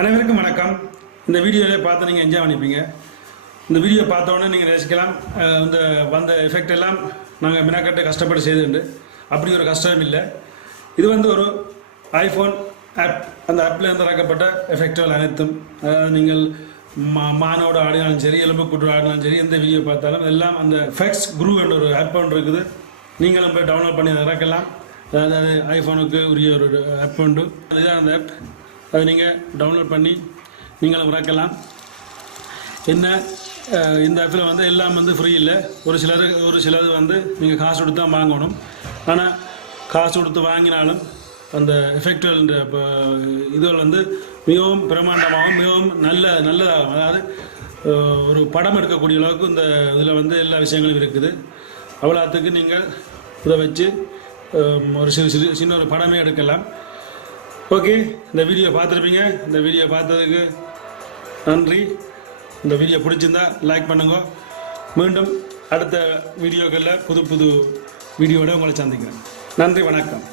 அனைவருக்கும் வணக்கம். இந்த வீடியோவை பார்த்து நீங்கள் என்ஜாய் பண்ணிப்பீங்க. இந்த வீடியோ பார்த்தோன்னே நீங்கள் ரசிக்கலாம். இந்த வந்த எஃபெக்ட் எல்லாம் நாங்கள் மினாக்கட்டு கஷ்டப்பட்டு செய்துண்டு அப்படி ஒரு கஷ்டம் இல்லை. இது ஒரு ஐஃபோன் ஆப். அந்த ஆப்பில் இருந்து இறக்கப்பட்ட எஃபெக்டுகள் அனைத்தும் நீங்கள் மானோட ஆடினாலும் சரி, எலும்பு கூட்டு ஆடினாலும் சரி, எந்த வீடியோ பார்த்தாலும் எல்லாம் அந்த எஃபெக்ட்ஸ் குரூ என்ற ஒரு ஆப் ஒன்று இருக்குது. நீங்களும் போய் டவுன்லோட் பண்ணி இறக்கலாம். அதாவது ஐஃபோனுக்கு உரிய ஒரு ஆப் உண்டு. அதுதான் அந்த ஆப். அதை நீங்கள் டவுன்லோட் பண்ணி நீங்களும் இறக்கலாம். என்ன இந்த ஆப்பில் எல்லாம் ஃப்ரீ இல்லை. ஒரு சிலது நீங்கள் காசு கொடுத்து தான் வாங்கணும். ஆனால் காசு கொடுத்து வாங்கினாலும் அந்த எஃபெக்டுகள் இப்போ இதுகள் மிகவும் பிரமாண்டமாகவும் மிகவும் நல்லதாகும். அதாவது ஒரு படம் எடுக்கக்கூடிய அளவுக்கு இந்த இதில் எல்லா விஷயங்களும் இருக்குது. அவ்வளோத்துக்கு நீங்கள் இதை வச்சு ஒரு சின்ன ஒரு படமே எடுக்கலாம். ஓகே, இந்த வீடியோ பார்த்துருப்பீங்க. இந்த வீடியோ பார்த்ததுக்கு நன்றி. இந்த வீடியோ பிடிச்சிருந்தா லைக் பண்ணுங்க. மீண்டும் அடுத்த வீடியோக்களில் புது வீடியோவோட உங்களை சந்திக்கிறேன். நன்றி, வணக்கம்.